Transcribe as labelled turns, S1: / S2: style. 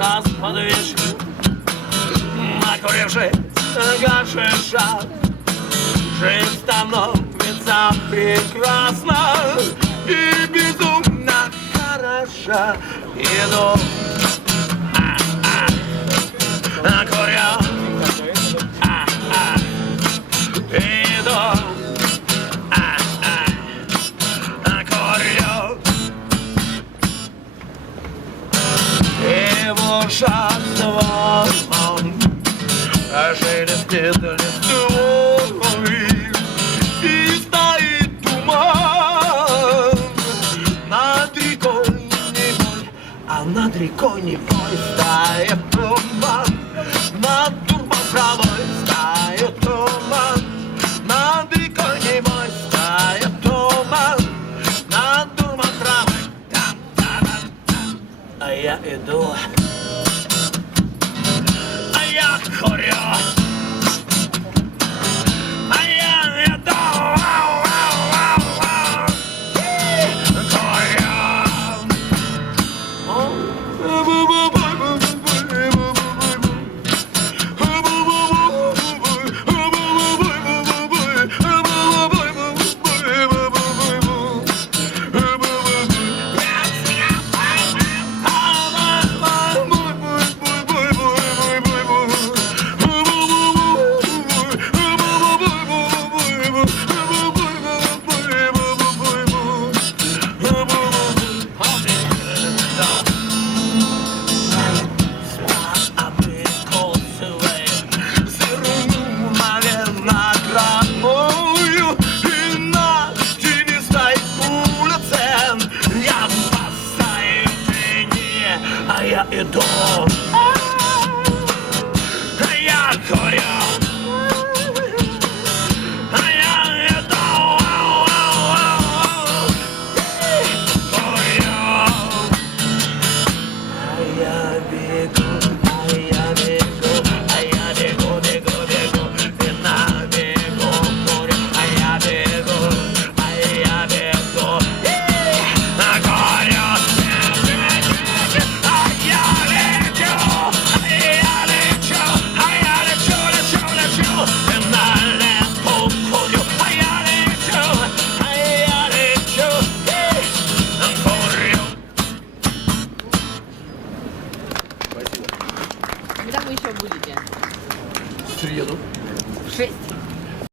S1: встречаюсь раз под вечер Накурившись гашиша Жизнь становится прекрасна И безумно хороша. Иду. А, курю а, И в ушах звон Шелестит листвой И стоит туман Над рекой немой А над рекой немой стоит туман Над турбом правой туман Над рекой немой стоит туман Над турбом. А я иду а а я
S2: вы еще будете?
S1: В среду.
S2: В шесть.